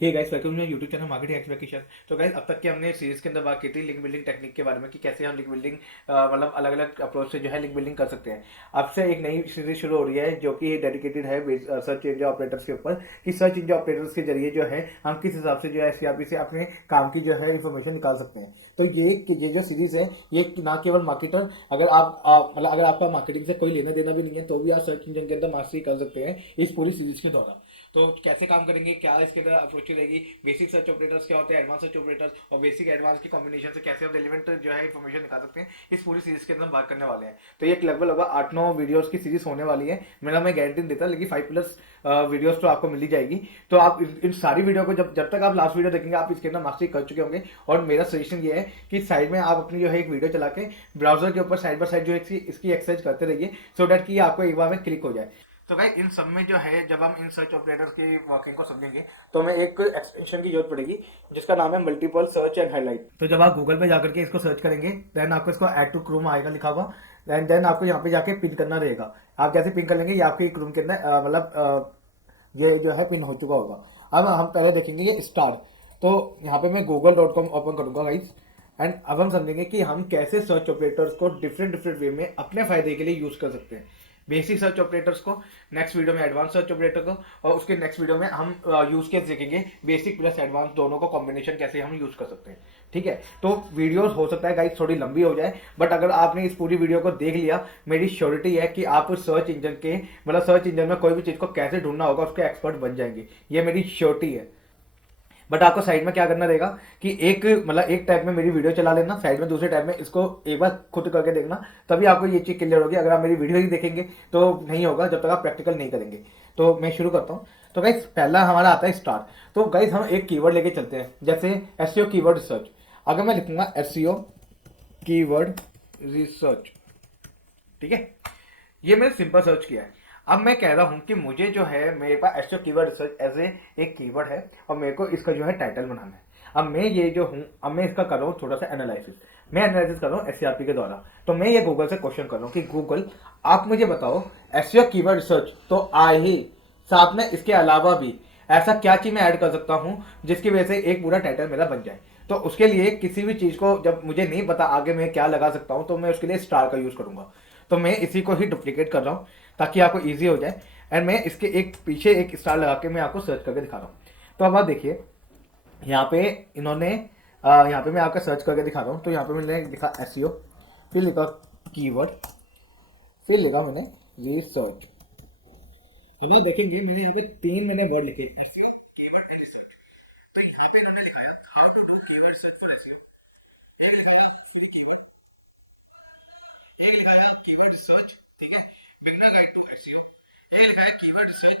Hey guys, welcome to YouTube channel marketing expectation. तो guys, अब तक की हमने सीरीज के अंदर बात की थी लिंक बिल्डिंग टेक्निक के बारे में कि कैसे हम लिंक बिल्डिंग मतलब अलग अलग अप्रोच से जो है लिंक बिल्डिंग कर सकते हैं। अब से एक नई सीरीज शुरू हो रही है जो कि डेडिकेटेड है सर्च इंजन ऑपरेटर्स के ऊपर, कि सर्च इंजन ऑपरेटर्स के जरिए जो है हम किस हिसाब से जो है एसईआरपी से अपने काम की जो है इन्फॉर्मेशन निकाल सकते हैं। तो ये जो सीरीज है, ये ना केवल मार्केटर, अगर मतलब अगर आपका मार्केटिंग से कोई लेना देना भी नहीं है तो भी आप सर्च इंजन के अंदर मास्टरी कर सकते हैं इस पूरी सीरीज के दौरान। तो कैसे काम करेंगे, क्या इसके अंदर अप्रोच रहेगी, बेसिक सर्च ऑपरेटर्स क्या होते हैं, एडवांस सर्च ऑपरेटर्स और बेसिक एडवांस के कॉम्बिनेशन से कैसे हम रेलिवेंट जो है इन्फॉर्मेशन निकाल सकते हैं, इस पूरी सीरीज के अंदर हम बात करने वाले हैं। तो ये लगभग 8-9 वीडियोस की सीरीज होने वाली है। मेरा मैं गारंटी देता, लेकिन 5+ वीडियोस तो आपको मिल ही जाएगी। तो आप इन सारी वीडियो को जब जब तक आप लास्ट वीडियो देखेंगे आप इसके अंदर मास्टरी कर चुके होंगे। और मेरा सजेशन ये है कि साइड में आप अपनी जो है एक वीडियो चला के ब्राउजर के ऊपर साइड बाय साइड जो है इसकी एक्सरसाइज करते रहिए, सो डैट कि आपको एक बार में क्लिक हो जाए। तो भाई इन सब में जो है, जब हम इन सर्च ऑपरेटर्स की वर्किंग को समझेंगे तो हमें एक एक्सटेंशन की जरूरत पड़ेगी जिसका नाम है मल्टीपल सर्च एंड हाईलाइट। तो जब आप गूगल पे जाकर के इसको सर्च करेंगे, देन आपको इसको ऐड टू क्रोम आएगा लिखा हुआ, देन आपको यहाँ पे जाके पिन करना रहेगा। आप जैसे पिन कर लेंगे ये आपके क्रोम के अंदर ये जो है पिन हो चुका होगा। अब हम पहले देखेंगे ये स्टार। तो यहाँ पे मैं google.com ओपन करूंगा गाइस, एंड अब हम समझेंगे कि हम कैसे सर्च ऑपरेटर्स को डिफरेंट डिफरेंट वे में अपने फायदे के लिए यूज कर सकते हैं। बेसिक सर्च ऑपरेटर्स को, नेक्स्ट वीडियो में एडवांस सर्च ऑपरेटर को, और उसके नेक्स्ट वीडियो में हम यूज केस देखेंगे बेसिक प्लस एडवांस दोनों को कॉम्बिनेशन कैसे हम यूज कर सकते हैं। ठीक है, तो वीडियोस हो सकता है गाइस थोड़ी लंबी हो जाए, बट अगर आपने इस पूरी वीडियो को देख लिया, मेरी श्योरिटी है कि आप सर्च इंजन के मतलब सर्च इंजन में कोई भी चीज को कैसे ढूंढना होगा उसके एक्सपर्ट बन जाएंगे। ये मेरी श्योरिटी है। बट आपको साइड में क्या करना रहेगा कि एक टाइप में मेरी वीडियो चला लेना, साइड में दूसरे टाइप में इसको एक बार खुद करके देखना, तभी आपको ये चीज क्लियर होगी। अगर आप मेरी वीडियो ही देखेंगे तो नहीं होगा जब तक आप प्रैक्टिकल नहीं करेंगे। तो मैं शुरू करता हूँ। तो गाइस पहला हमारा आता है स्टार। तो गाइस हम एक कीवर्ड लेके चलते हैं, जैसे एसईओ कीवर्ड रिसर्च। अगर मैं लिखूंगा एसईओ कीवर्ड रिसर्च, ठीक है, ये मैंने सिंपल सर्च किया है। अब मैं कह रहा हूं कि मुझे जो है मेरे पास एसईओ कीवर्ड रिसर्च एज एक कीवर्ड है और मेरे को इसका जो है टाइटल बनाना है। अब मैं ये जो हूं, अब मैं इसका कर रहा हूँ थोड़ा सा एनालिसिस। मैं एनालिसिस कर रहा हूँ एसईआरपी के द्वारा। तो मैं ये गूगल से क्वेश्चन कर रहा हूँ कि गूगल आप मुझे बताओ एसईओ कीवर्ड रिसर्च तो आ ही, साथ में इसके अलावा भी ऐसा क्या चीज मैं ऐड कर सकता हूँ जिसकी वजह से एक पूरा टाइटल मेरा बन जाए। तो उसके लिए किसी भी चीज को जब मुझे नहीं पता आगे मैं क्या लगा सकता हूँ, तो मैं उसके लिए स्टार का यूज करूंगा। तो मैं इसी को ही डुप्लीकेट कर रहा हूँ ताकि आपको इजी हो जाए, एंड मैं इसके एक पीछे एक स्टार लगा के मैं आपको सर्च करके दिखा रहा हूँ। तो अब आप देखिए यहाँ पे इन्होंने यहाँ पे मैं आपका सर्च करके दिखा रहा हूँ। तो यहाँ पे मैंने लिखा एसईओ, फिर लिखा कीवर्ड, फिर लिखा मैंने रिसर्च। तो ये देखेंगे मैंने यहाँ पे 3 मैंने वर्ड लिखे, कीवर्ड एंड रिसर्च। तो यहाँ पे इन्होंने लिखा है how to do keyword search for SEO. ये लिखा है फ्री कीवर्ड, ये लिखा है कीवर्ड रिसर्च, ठीक है, बिगनर गाइड टू एसईओ। ये लिखा है keyword research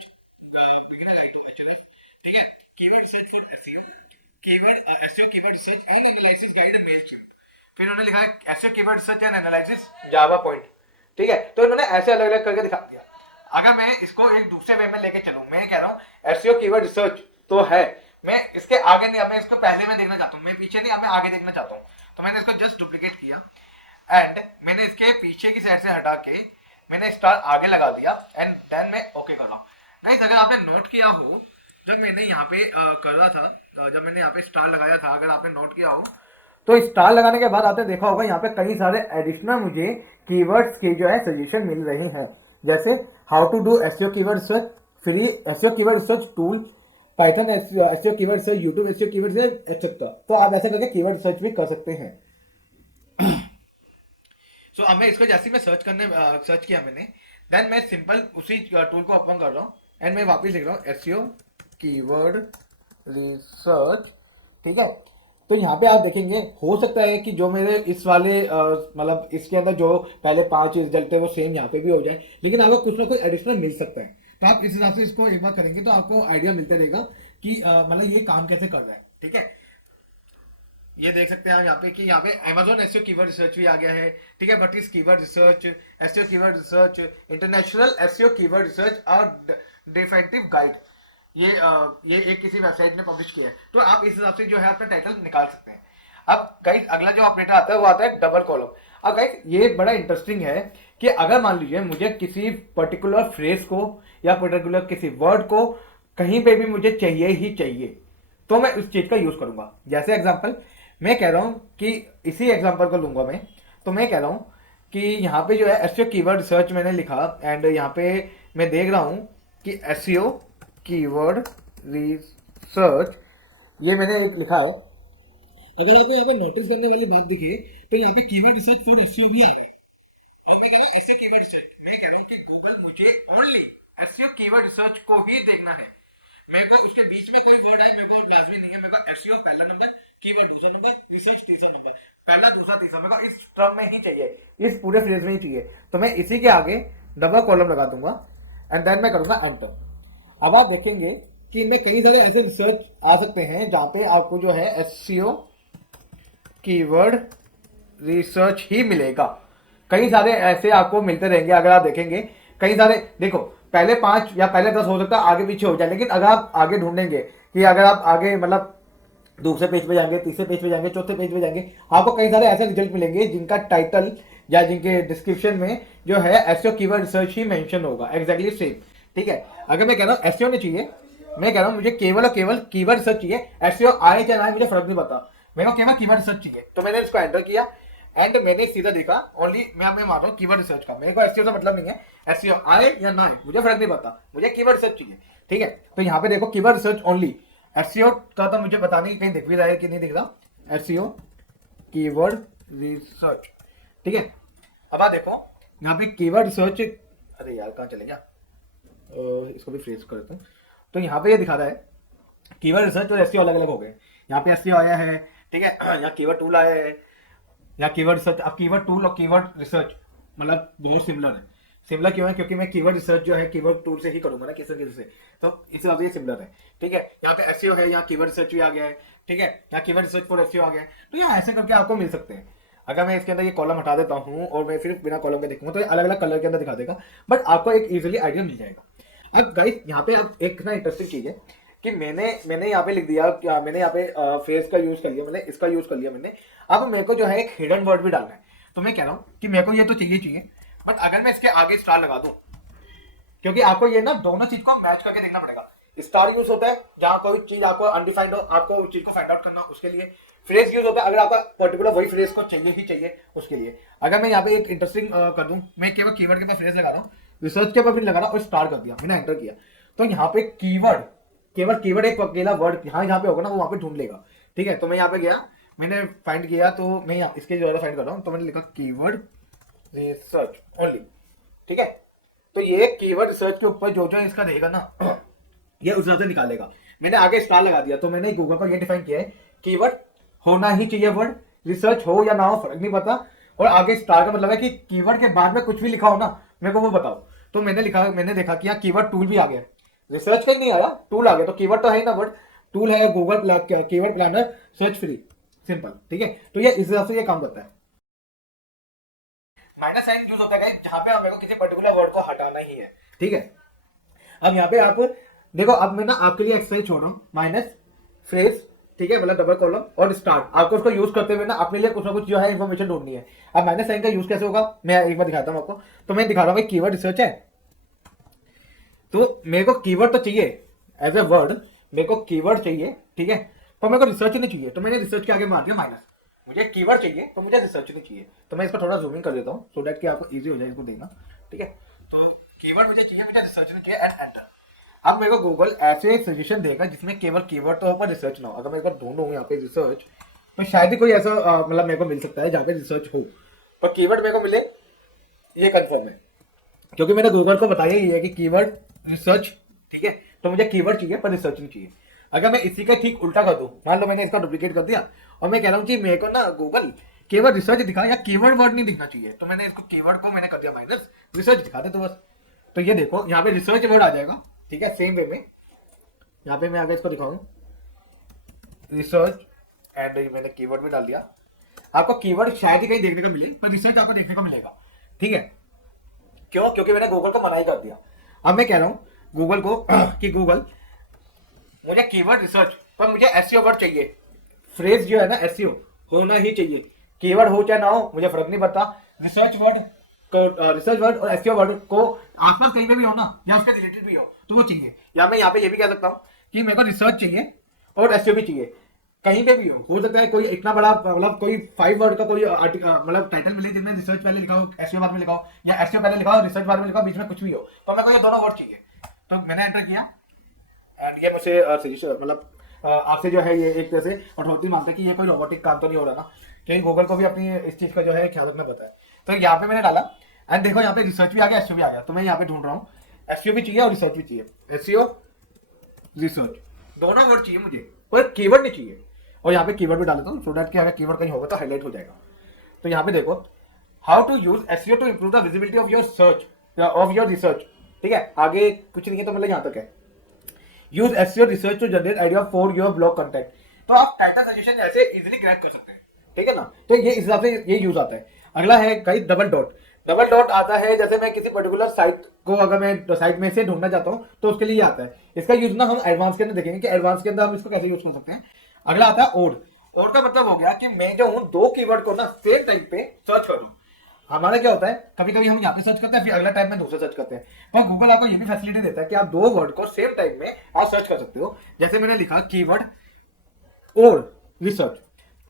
beginner guide to actually, ठीक है, keyword research for SEO, keyword SEO keyword research and analysis guide mainstream. फिर उन्होंने लिखा है SEO keyword research and analysis Java point. ठीक है, तो इन्होंने ऐसे अलग अलग करके दिखा दिया। अगर मैं इसको एक दूसरे वे में लेके चलूं, मैं कह रहा हूं एसईओ कीवर्ड रिसर्च तो है, मैं इसके आगे नहीं, मैं इसको पहले में देखना चाहता हूं, मैं पीछे नहीं, मैं आगे देखना चाहता हूं। तो मैंने इसको जस्ट डुप्लीकेट किया एंड मैंने इसके पीछे की साइड से हटा के मैंने स्टार आगे लगा दिया, एंड देन मैं ओके कर रहा हूँ। गाइस अगर आपने नोट किया हो, जब मैंने यहाँ पे कर रहा था, जब मैंने यहाँ पे स्टार लगाया था, अगर आपने नोट किया हो तो स्टार लगाने के बाद आपने देखा होगा यहाँ पे कई सारे एडिशनल मुझे कीवर्ड्स के जो है सजेशन मिल रहे हैं, जैसे how to do SEO keyword research, free SEO keyword research tool, Python SEO keyword research, YouTube SEO keyword research etcetera. तो आप ऐसे करके कीवर्ड रिसर्च भी कर सकते हैं। सो अब मैं इसको जैसे मैं सर्च किया मैंने, देन मैं सिंपल उसी टूल को ओपन कर रहा हूँ एंड मैं वापस लिख रहा हूँ एसईओ कीवर्ड रिसर्च, ठीक है। तो यहाँ पे आप देखेंगे हो सकता है कि जो मेरे इस वाले मतलब इसके अंदर जो पहले 5 रिजल्ट है वो सेम यहाँ पे भी हो जाए, लेकिन आपको कुछ ना कुछ एडिशनल मिल सकता है। तो आप इस हिसाब से इसको एक बार करेंगे तो आपको आइडिया मिलता रहेगा कि मतलब ये काम कैसे कर रहा है। ठीक है, ये देख सकते हैं आप यहाँ पे कि यहाँ पे Amazon एसईओ कीवर्ड रिसर्च भी आ गया है, ठीक है, बट इस keyword research, SEO keyword research, international SEO keyword research और डिफेक्टिव गाइड, ये एक किसी वेबसाइट ने पब्लिश किया है। तो आप इस हिसाब से जो है अपना टाइटल निकाल सकते हैं। अब गाइस अगला जो ऑपरेटर आता है वो आता है डबल कॉलम। अब गाइस ये बड़ा इंटरेस्टिंग है कि अगर मान लीजिए मुझे किसी पर्टिकुलर फ्रेज को या पर्टिकुलर किसी वर्ड को कहीं पे भी मुझे चाहिए ही चाहिए, तो मैं उस चीज का यूज करूंगा। जैसे एग्जांपल मैं कह रहा हूं कि इसी एग्जांपल को लूंगा मैं, तो मैं कह रहा हूं कि यहाँ पे जो है एसईओ कीवर्ड रिसर्च मैंने लिखा, एंड यहाँ पे मैं देख रहा हूं कि एसईओ कीवर्ड रिसर्च ये मैंने एक लिखा है। अगर आपको यहाँ पे नोटिस करने वाली बात दिखिए तो यहाँ पे कीवर्ड रिसर्च फॉर एसईओ भी आ गया। और मैं कह रहा हूँ ऐसे कीवर्ड रिसर्च, मैं कह रहा हूँ कि गूगल मुझे ओनली एसईओ कीवर्ड रिसर्च को ही देखना है। मेरे को उसके बीच में कोई वर्ड आए मेरे को लाजमी नहीं है। मेरे को एसईओ पहला नंबर, कीवर्ड दूसरा नंबर, रिसर्च तीसरा नंबर, पहला दूसरा तीसरा मेरे को इस टर्म में ही चाहिए, इस पूरे फ्रेज में ही चाहिए। तो मैं इसी के आगे डबल कॉलम लगा दूंगा एंड देन मैं करूंगा एंटर। अब आप देखेंगे कि इनमें कई सारे ऐसे रिसर्च आ सकते हैं जहां पे आपको जो है एसईओ कीवर्ड रिसर्च ही मिलेगा। कई सारे ऐसे आपको मिलते रहेंगे अगर आप देखेंगे, कई सारे। देखो पहले 5 या पहले 10 हो सकता है आगे पीछे हो जाए, लेकिन अगर आप आगे ढूंढेंगे कि अगर आप आगे मतलब दूसरे पेज पे जाएंगे, तीसरे पेज पे जाएंगे, चौथे पेज पे जाएंगे, आपको कई सारे ऐसे रिजल्ट मिलेंगे जिनका टाइटल या जिनके डिस्क्रिप्शन में जो है एसईओ कीवर्ड रिसर्च ही मेंशन होगा, एग्जैक्टली सेम। ठीक है, अगर मैं कह रहा हूँ एसईओ नहीं चाहिए, मैं कह रहा हूँ मुझे केवल और केवल कीवर्ड रिसर्च चाहिए, एसईओ आए चाहे आए मुझे फर्क नहीं पड़ता, मेरे को केवल कीवर्ड रिसर्च चाहिए। तो मैंने इसको एंटर किया एंड मैंने सीधा देखा ओनली मैं मार रहा हूँ कीवर्ड रिसर्च का, मेरे को एसईओ से मतलब नहीं है, एसईओ आए या ना आए मुझे फर्क नहीं पड़ता, मुझे कीवर्ड रिसर्च चाहिए। ठीक है, तो यहाँ पे देखो कीवर्ड रिसर्च ओनली, एसईओ का तो मुझे पता नहीं कहीं दिख भी रहा है कि नहीं दिख रहा, एसईओ कीवर्ड रिसर्च। ठीक है, अब आप देखो यहाँ पे कीवर्ड रिसर्च, अरे यार कहाँ चले गया, इसको भी फ्रेज कर देता हूँ। तो यहाँ पे ये दिखा रहा है कीवर्ड रिसर्च और एसईओ अलग अलग हो गए। यहाँ पे एसईओ आया है, ठीक है, यहाँ कीवर्ड टूल आया है, यहाँ कीवर्ड रिसर्च। अब कीवर्ड टूल और कीवर्ड रिसर्च मतलब बहुत सिमिलर है। सिमिलर क्यों है? क्योंकि मैं कीवर्ड रिसर्च जो है कीवर्ड टूल से ही करूंगा ना किसी किसी से, तो इस हिसाब से ये सिमिलर है। ठीक है, यहाँ पे एसईओ है, यहाँ कीवर्ड रिसर्च भी आ गया है। ठीक है, यहाँ कीवर्ड रिसर्च फॉर एसईओ आ गया है। तो यहाँ ऐसे करके आपको मिल सकते हैं। अगर मैं इसके अंदर ये कॉलम हटा देता हूँ और मैं सिर्फ बिना कॉलम के देखूंगा तो ये अलग अलग कलर के अंदर दिखा देगा, बट आपको एक इजीली आइडिया मिल जाएगा। अब गाइस यहाँ पे अब एक ना इंटरेस्टिंग चीज है कि मैंने यहाँ पे लिख दिया क्या, मैंने यहाँ पे फेस का यूज कर लिया, मैंने इसका यूज कर लिया मैंने। अब मेरे को जो है एक हिडन वर्ड भी डालना है, तो मैं कह रहा हूँ कि मेरे को ये तो चाहिए, बट अगर मैं इसके आगे स्टार लगा दूं, क्योंकि आपको ये ना दोनों चीज को मैच करके देखना पड़ेगा। स्टार यूज होता है जहां कोई चीज आपको अनडिफाइंड हो, आपको उस चीज को फाइंड आउट करना, उसके लिए। फ्रेज यूज होता है अगर आपका पर्टिकुलर वही फ्रेज को चाहिए ही चाहिए उसके लिए। अगर मैं यहाँ पे एक इंटरेस्टिंग कर दूं, मैं केवल कीवर्ड के पास फ्रेज लगा रहा हूँ, रिसर्च के पास भी लगा रहा हूँ और स्टार कर दिया, मैंने एंटर किया, तो यहाँ पे कीवर्ड, केवल कीवर्ड एक अकेला वर्ड यहाँ पे होगा ना वो वहां पे ढूंढ लेगा। ठीक है, तो मैं यहाँ पे गया, मैंने फाइंड किया, तो मैं इसके द्वारा फाइंड कर रहा हूँ, तो मैंने लिखा कीवर्ड रिसर्च ओनली। ठीक है, तो ये कीवर्ड रिसर्च के ऊपर जो जो इसका रहेगा ना ये उस से निकालेगा। मैंने आगे स्टार लगा दिया, तो मैंने गूगल पर ये डिफाइन किया है कीवर्ड होना ही चाहिए, वर्ड रिसर्च हो या ना हो फर्क नहीं पड़ता, और आगे स्टार का मतलब है कि कीवर्ड के बाद में कुछ भी लिखा हो ना मेरे को वो बताओ। तो मैंने लिखा, मैंने देखा कि यहाँ कीवर्ड टूल भी आ गया, रिसर्च का नहीं आया, टूल आ गया, तो कीवर्ड तो है ना वर्ड, टूल है Google keyword planner search free, simple. ठीक है, तो ये इस हिसाब से ये काम करता है। माइनस साइन यूज होता है जहां पे हमें को किसी पर्टिकुलर वर्ड को हटाना ही है। ठीक है, अब यहाँ पे आप देखो, अब मैं ना आपके लिए एक्सरसाइज छोड़ रहा हूँ, माइनस फ्रेज, ठीक है, मतलब डबल कॉलम और स्टार्ट, आपको उसको यूज करते हुए ना अपने लिए कुछ ना कुछ जो है इन्फॉर्मेशन ढूंढनी है। अब माइनस साइन का यूज कैसे होगा मैं एक बार दिखाता हूँ आपको। तो मैं दिखा रहा हूँ कीवर्ड रिसर्च है, तो मेरे को कीवर्ड तो चाहिए एज ए वर्ड, मेरे को कीवर्ड चाहिए, ठीक है, तो मेरे को रिसर्च नहीं चाहिए, तो मैंने रिसर्च के आगे मार दिया माइनस। मुझे कीवर्ड चाहिए तो मुझे रिसर्च नहीं चाहिए, तो मैं इसको थोड़ा जूमिंग कर देता हूँ सो दैट कि आपको इजी हो जाए इसको देखना। ठीक है, तो कीवर्ड मुझे चाहिए, मुझे रिसर्च नहीं चाहिए, एंड एंटर। अब मेरे को गूगल ऐसे एक सजेशन देगा जिसमें केवल कीवर्ड तो हो पर रिसर्च ना हो। अगर मैं एक ढूंढूं यहाँ पे रिसर्च, तो शायद ही कोई ऐसा मतलब मेरे को मिल सकता है जहाँ पे रिसर्च हो, पर कीवर्ड मेरे को मिले ये कंफर्म है, क्योंकि मैंने गूगल को बताया ही है कि कीवर्ड रिसर्च। ठीक है, तो मुझे कीवर्ड चाहिए पर रिसर्च नहीं चाहिए। अगर मैं इसी का ठीक उल्टा कर दूं, मान लो मैंने इसका डुप्लीकेट कर दिया और मैं कह रहा हूँ कि मेरे को ना गूगल केवल रिसर्च दिखा या कीवर्ड वर्ड नहीं दिखना चाहिए, तो मैंने इसको कीवर्ड को मैंने कर दिया माइनस, रिसर्च दिखा दे तो बस। तो ये देखो यहाँ पे रिसर्च वर्ड आ जाएगा। ठीक है, सेम वे में यहाँ पे मैं अगर इसको दिखाऊं रिसर्च एंड मैंने कीवर्ड भी डाल दिया, आपको कीवर्ड शायद ही कहीं देखने को मिले पर रिसर्च आपको देखने को मिलेगा। ठीक है, क्यों? क्योंकि मैंने गूगल को मना ही कर दिया। अब मैं कह रहा हूं गूगल को कि गूगल मुझे कीवर्ड रिसर्च पर मुझे एसईओ वर्ड चाहिए, फ्रेज जो है ना एसईओ होना ही चाहिए, कीवर्ड हो चाहे ना हो मुझे फर्क नहीं पड़ता। रिसर्च वर्ड और एसईओ वर्ड को आसपास कहीं पे भी हो ना या उसके रिलेटेड भी हो तो वो चाहिए। या मैं यहाँ पे ये भी कह सकता हूँ कि मेरे को रिसर्च चाहिए और एसईओ भी चाहिए, कहीं पे भी हो सकता है कोई इतना बड़ा मतलब कोई 5 वर्ड का कोई मतलब टाइटल मिले जिसमें रिसर्च पहले लिखा हो, एसईओ बाद में लिखा हो, या एसईओ पहले लिखा हो रिसर्च बाद में लिखा हो, बीच में कुछ भी हो, तो मेरे को ये दोनों वर्ड चाहिए। तो मैंने एंटर किया एंड ये मुझे मतलब आपसे जो है ये एक तरह से अथॉरिटी मांगते हैं कि ये कोई रोबोटिक काम तो नहीं हो रहा ना, क्योंकि गूगल को भी अपनी इस चीज का जो है ख्याल रखना पड़ता है। तो यहाँ पे मैंने डाला एंड देखो यहाँ पे रिसर्च भी आ गया, एसईओ भी आ गया। तो मैं यहाँ पे ढूंढ रहा हूँ, एसईओ भी चाहिए और रिसर्च भी चाहिए, एसईओ रिसर्च दोनों वर्ड चाहिए मुझे, कोई कीवर्ड नहीं चाहिए। और यहाँ पे कीवर्ड भी डाल देता हूँ सो दैट कि अगर कीवर्ड कहीं होगा तो हाईलाइट हो जाएगा। तो यहाँ पे देखो, how to use SEO to improve the visibility of your search of your research. ठीक है, आगे कुछ नहीं है तो मतलब यहाँ तक है। Use SEO research to generate idea for your blog content. तो आप टाइटल सजेशन ऐसे इजीली क्रैक कर सकते हैं, ठीक है ना। तो ये इस हिसाब से ये यूज आता है। अगला है कहीं डबल डॉट। डबल डॉट आता है जैसे मैं किसी पर्टिकुलर साइट को अगर मैं साइट में से ढूंढना चाहता हूँ तो उसके लिए आता है। इसका यूज ना हम एडवांस के अंदर देखेंगे कि एडवांस के अंदर हम इसको कैसे यूज कर सकते हैं। अगला आता है ओड। ओड का मतलब हो गया कि मैं जो हूँ दो कीवर्ड को ना सेम टाइम पे सर्च करूँ। हमारा क्या होता है, कभी कभी हम यहाँ पे सर्च करते हैं फिर अगला टाइम में दूसरा सर्च करते हैं, पर गूगल आपको ये भी फैसिलिटी देता है कि आप दो वर्ड को सेम टाइम में आप सर्च कर सकते हो। जैसे मैंने लिखा कीवर्ड और रिसर्च,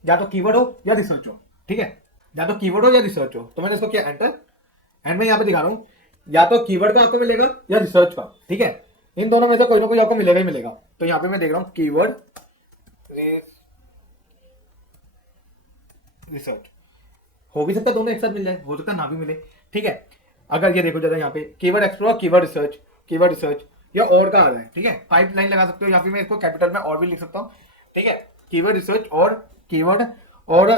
या तो कीवर्ड हो या रिसर्च हो, ठीक है, या तो कीवर्ड हो या रिसर्च हो। तो मैंने इसको किया एंटर एंड मैं यहाँ पे दिखा रहा हूँ या तो कीवर्ड का आपको मिलेगा या रिसर्च का, ठीक है, इन दोनों में से कोई ना कोई आपको मिलेगा ही मिलेगा। तो यहाँ पे मैं देख रहा हूँ कीवर्ड रिसर्च, हो भी सकता है दोनों एक साथ मिल जाए, हो सकता है ना भी मिले, ठीक है। अगर ये देखो जरा यहाँ पे कीवर्ड एक्सप्लोर, कीवर्ड रिसर्च या और का आ रहा है, ठीक है, पाइपलाइन लगा सकते हो या फिर मैं इसको कैपिटल में और भी लिख सकता हूँ, ठीक है, कीवर्ड रिसर्च और कीवर्ड और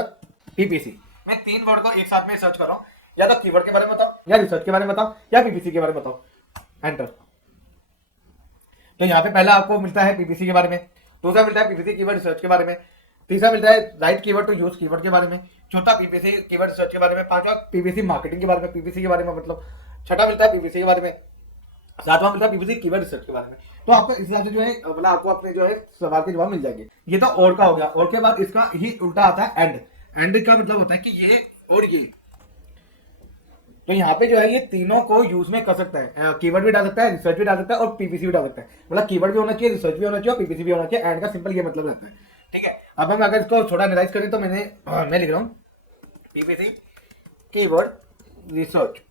पीपीसी। मैं तीन वर्ड को एक साथ में सर्च कर रहा हूँ, या तो कीवर्ड के बारे में बताओ या रिसर्च के बारे में बताओ या पीपीसी के बारे में बताओ, एंटर। तो यहाँ पे पहला आपको मिलता है पीपीसी के बारे में, दूसरा मिलता है पीपीसी कीवर्ड रिसर्च के बारे में, तीसरा मिलता है right keyword to use keyword के बारे में, चौथा पीपीसी कीवर्ड रिसर्च के बारे में, पांचवा पीपीसी मार्केटिंग के बारे में, पीपीसी के बारे में मतलब, छठा मिलता है पीपीसी के बारे में, सातवां मिलता है पीपीसी कीवर्ड रिसर्च के बारे में। तो आपको इस हिसाब से जो है मतलब आपको अपने जो है सवाल के जवाब मिल जाएंगे। ये तो और का हो गया। और के बाद इसका ही उल्टा आता है एंड। एंड का मतलब होता है कि ये और ये। तो यहाँ पे जो है ये तीनों को यूज में कर सकता है, कीवर्ड भी डाल सकता है, रिसर्च भी डाल सकता है और पीपीसी भी डाल सकता है। मतलब कीवर्ड भी होना चाहिए, रिसर्च भी होना चाहिए और पीपीसी भी होना चाहिए। एंड का सिंपल ये मतलब रहता है, ठीक है। अब हम अगर इसको थोड़ा एनालाइज करें तो मैं लिख रहा हूँ पीपीसी कीवर्ड रिसर्च,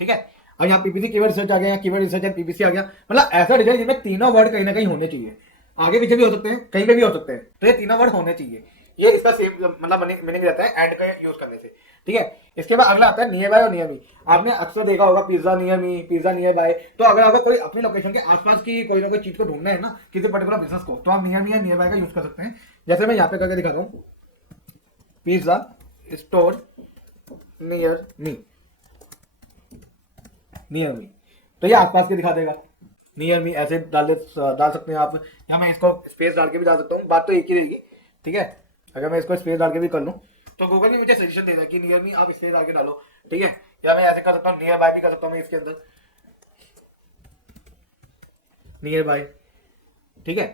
ठीक है। अब यहाँ पीपीसी कीवर्ड रिसर्च आ गया, कीवर्ड रिसर्च एंड पीपीसी आ गया। मतलब ऐसा डिजाइन जिसमें तीनों वर्ड कहीं ना कहीं होने चाहिए, आगे पीछे भी हो सकते हैं, कहीं पे भी हो सकते हैं, तो ये तीनों वर्ड होने चाहिए। ये इसका सेम मतलब मीनिंग रहता है एंड का यूज करने से, ठीक है। इसके बाद अगला आता है नियर बाय और नियर मी। आपने अक्सर देखा होगा pizza near me, pizza near by. तो अगर कोई अपनी लोकेशन के आसपास की कोई ना कोई चीज को ढूंढना है ना, किसी पर्टिकुलर बिजनेस को, तो आप नियर मी या नियर बाय का यूज कर सकते हैं। जैसे मैं यहाँ पे करके दिखाता हूँ, pizza store near me, near me, तो ये आसपास के दिखा देगा। नियर मी ऐसे डाल सकते हैं आप, या मैं इसको स्पेस डाल के भी डाल सकता हूँ, बात तो एक ही रहेगी, ठीक है। अगर मैं इसको स्पेस डाल के भी कर लूँ तो गूगल भी मुझे सजेशन देगा कि नियर मी आप स्पेस डाल के डालो, ठीक है। या मैं ऐसे कर सकता हूँ, नियर बाय भी कर सकता हूँ मैं इसके अंदर, नियर बाय, ठीक है।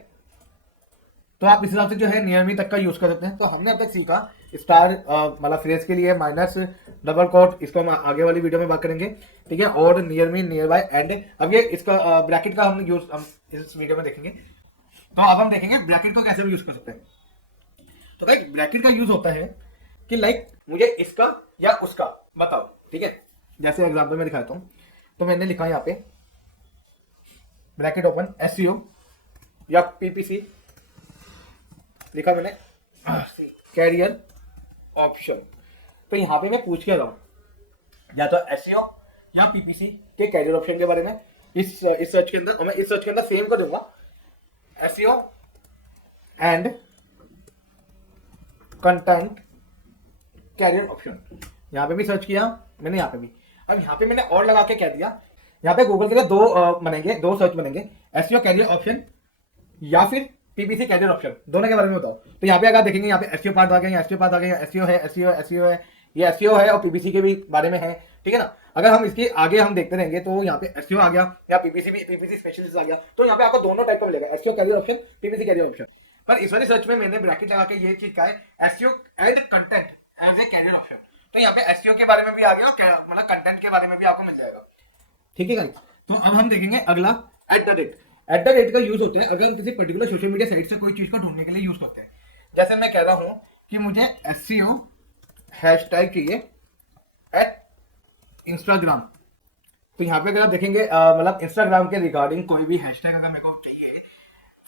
तो आप इस हिसाब से जो है नियर मी तक का यूज कर सकते हैं। तो हमने अब तक सीखा स्टार मतलब फ्रेज के लिए माइनस, डबल कोट, इसको हम आगे वाली वीडियो में बात करेंगे, ठीक है। और near me, near by, and. अब ये इसका ब्रैकेट का हम यूज हम इस वीडियो में देखेंगे। तो अब हम देखेंगे ब्रैकेट को कैसे भी यूज कर सकते हैं। तो भाई ब्रैकेट का यूज होता है कि लाइक मुझे इसका या उसका बताओ, ठीक है। जैसे एग्जांपल में दिखाता हूँ, तो मैंने लिखा यहाँ पे ब्रैकेट ओपन एसईओ या पीपीसी लिखा मैंने, कैरियर ऑप्शन। तो यहाँ पे मैं पूछ के रहा हूँ या तो एसईओ या पीपीसी के कैरियर ऑप्शन के बारे में इस सर्च के अंदर, और मैं इस सर्च के अंदर सेम कर दूंगा SEO and content career option. यहाँ पे भी सर्च किया मैंने, यहाँ पे भी। अब यहाँ पे मैंने और लगा के कह दिया, यहाँ पे गूगल के लिए दो सर्च बनेंगे, एसईओ कैरियर ऑप्शन या फिर पीपीसी कैरियर ऑप्शन, दोनों के बारे में बताओ। तो यहाँ पे अगर देखेंगे यहाँ पे एसईओ पार्ट आ गया, एसईओ पार्ट आ गया, एसईओ है, एसईओ है, ये एसईओ है और पीपीसी के भी बारे में है, ठीक है ना। अगर हम इसके आगे हम देखते रहेंगे तो यहाँ पे एसईओ आ गया या पीपीसी स्पेशलिस्ट आ गया, तो यहाँ पे आपको दोनों टाइप का मिलेगा, SEO career option, PPC career option. पर इस वाली सर्च में मैंने ब्रैकेट लगा के ये चीज का है SEO and content as a career option. तो यहाँ पे एसईओ के बारे में भी आ गया और मतलब कंटेंट के बारे में भी आपको मिल जाएगा, ठीक है गाइस। तो अब हम देखेंगे अगला at the rate. At the rate का यूज होता है अगर हम किसी पर्टिकुलर सोशल मीडिया साइट से कोई चीज को ढूंढने के लिए यूज करते हैं। जैसे मैं कह रहा हूं कि मुझे SEO हैशटैग चाहिए एट इंस्टाग्राम, तो यहाँ पे अगर आप देखेंगे मतलब इंस्टाग्राम के रिगार्डिंग कोई भी हैशटैग अगर मेरे को चाहिए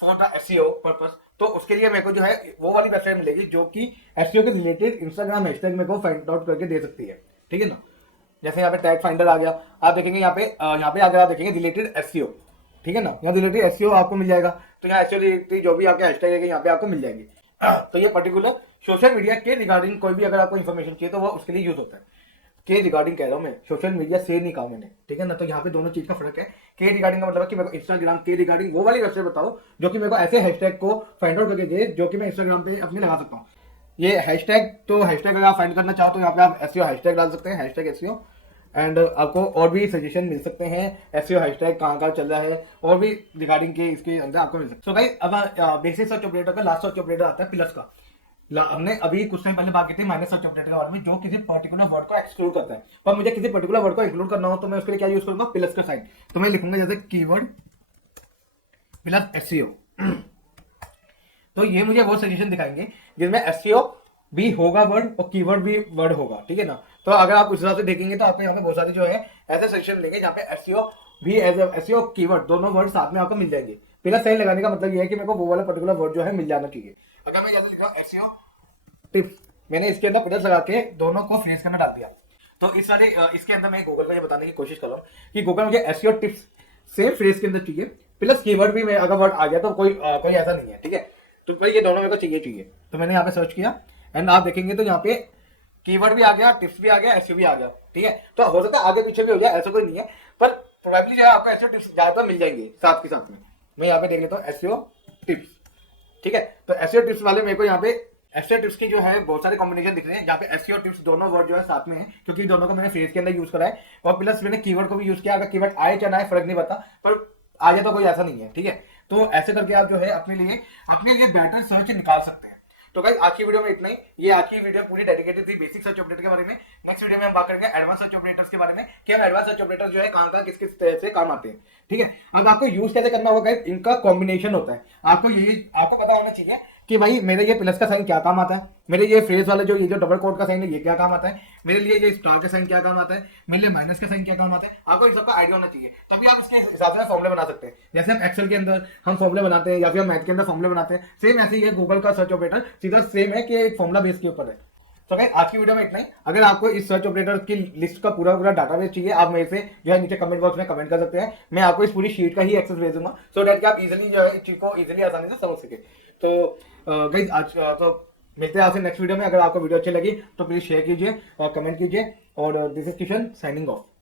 फॉर द SEO पर्पस, तो उसके लिए मेरे को जो है वो वाली वेबसाइट मिलेगी जो कि SEO के रिलेटेड इंस्टाग्राम हैशटैग मेरे को फाइंड आउट करके दे सकती है, ठीक है ना। जैसे यहाँ पे टैग फाइंडर आ गया, आप देखेंगे यहाँ पे अगर आप देखेंगे रिलेटेड SEO, ठीक है ना, यहाँ रिलेटेड SEO आपको मिल जाएगा। तो यहाँ SEO रिलेटेड जो भी आपके हैशटैग है यहाँ पे आपको मिल जाएंगे। तो ये पर्टिकुलर सोशल मीडिया के रिगार्डिंग कोई भी अगर आपको इन्फॉर्मेशन चाहिए तो वो उसके लिए यूज होता है। के रिगार्डिंग कह रहा हूँ मैं, सोशल मीडिया से नहीं कहा मैंने, ठीक है ना। तो यहाँ पे दोनों चीज का फर्क है। के रिगार्डिंग का मतलब है कि मेरे को इंस्टाग्राम के रिगार्डिंग वो वाली वेबसाइट बताओ जो कि मेरे को ऐसे हैशटैग को फाइंड आउट करके दे जो कि मैं इंस्टाग्राम पे अपने लगा सकता हूँ। ये हैशटैग, तो हैशटैग अगर आप फाइंड करना चाहो तो यहाँ पे आप SEO हैशटैग डाल सकते हैं, हैशटैग SEO, एंड आपको और भी सजेशन मिल सकते हैं SEO हैशटैग कहाँ चल रहा है और भी रिगार्डिंग के इसके अंदर आपको मिल सकता है। सो गाइस अब बेसिक सर्च ऑपरेटर का लास्ट सर्च ऑपरेटर आता है प्लस का। हमने अभी कुछ टाइम पहले बात की थी माइनस सर्च ऑपरेटर के बारे में जो किसी पर्टिकुलर वर्ड को एक्सक्लूड करता है। पर मुझे किसी पर्टिकुलर वर्ड को इंक्लूड करना हो तो मैं उसके लिए क्या यूज करूंगा, प्लस का साइन। तो मैं लिखूंगा जैसे कीवर्ड प्लस SEO। तो ये मुझे वो सजेशन दिखाएंगे जिसमें SEO भी होगा वर्ड और कीवर्ड भी वर्ड होगा, ठीक है ना। तो अगर आप उस हिसाब से देखेंगे तो आपको यहाँ पे बहुत सारे जो है ऐसे सजेशन मिलेंगे जहाँ पे SEO भी SEO कीवर्ड दोनों वर्ड साथ में आपको मिल जाएंगे। प्लस साइन लगाने का मतलब ये है कि मेरे को वो वाला पर्टिकुलर वर्ड जो है मिल जाना चाहिए। अगर मैं जैसे लिख रहा हूँ SEO टिप्स, मैंने इसके अंदर प्लस लगा के दोनों को फ्रेज करना डाल दिया। तो इस वाले इसके अंदर मैं गूगल को ये बताने की कोशिश कर रहा हूँ कि गूगल मुझे SEO टिप्स सेम फ्रेज के अंदर चाहिए, प्लस कीवर्ड भी मैं अगर वर्ड आ गया तो कोई ऐसा नहीं है, ठीक है। तो भाई ये दोनों मेरे को चाहिए। तो मैंने यहाँ पे सर्च किया एंड आप देखेंगे तो यहाँ पे कीवर्ड भी आ गया, टिप्स भी आ गया, SEO भी आ गया, ठीक है। तो हो सकता है आगे पीछे भी हो जाए, ऐसा कोई नहीं है, पर प्रोबेबली जो है आपको SEO टिप्स ज्यादातर मिल जाएंगे साथ के साथ में। मैं यहाँ पे देख लेता हूँ SEO टिप्स, ठीक है। तो SEO टिप्स वाले मेरे को यहाँ पे SEO टिप्स की जो है बहुत सारे कॉम्बिनेशन दिख रहे हैं जहाँ पे SEO टिप्स दोनों वर्ड जो है साथ में है, क्योंकि दोनों को मैंने फ्रेज के अंदर यूज करा है और प्लस मैंने कीवर्ड को भी यूज किया। अगर कीवर्ड आए क्या ना आए फर्क नहीं पड़ता, पर आ जाए तो कोई ऐसा नहीं है, ठीक है। तो ऐसे करके आप जो है अपने लिए बेटर सर्च निकाल सकते हैं। तो गाइस आज की वीडियो में इतना ही। ये आज की वीडियो पूरी डेडिकेटेड थी बेसिक सर्च ऑपरेटर के बारे में। नेक्स्ट वीडियो में हम बात करेंगे एडवांस सर्च ऑपरेटर्स के बारे में कि हम एडवांस सर्च ऑपरेटर जो है कहाँ किस किस तरह से काम आते हैं, ठीक है। अब आपको यूज कैसे करना होगा, इनका कॉम्बिनेशन होता है। आपको पता होना चाहिए कि भाई मेरे ये प्लस का साइन क्या काम आता है, मेरे ये फ्रेज वाला जो डबल कोट का साइन है ये क्या काम आता है, मेरे लिए ये स्टार का साइन क्या काम आता है, मेरे लिए माइनस का साइन क्या काम आता है। आपको इन सबका आइडिया होना चाहिए, तभी आप इसके हिसाब से फॉर्मुले बना सकते हैं। जैसे हम एक्सेल के अंदर हम फॉर्मुले बनाते हैं या फिर हम मैथ के अंदर फॉर्मुले बनाते हैं, सेम ऐसे ही है गूगल का सर्च ऑपरेटर, सीधा सेम है कि एक फॉर्मुला बेस के ऊपर है। तो गाइस आज की वीडियो में इतना ही। अगर आपको इस सर्च ऑपरेटर की लिस्ट का पूरा डाटाबेस चाहिए, आप मेरे से जो है नीचे कमेंट बॉक्स में कमेंट कर सकते हैं। मैं आपको इस पूरी शीट का ही एक्सेस भेज दूंगा सो दैट कि आप इजीली जो है इस चीज को इजीली आसानी से समझ सके। तो गाइस आज तो मिलते हैं आपसे नेक्स्ट वीडियो में। अगर आपको वीडियो अच्छी लगी तो प्लीज शेयर कीजिए और कमेंट कीजिए। और this is Kishan signing off.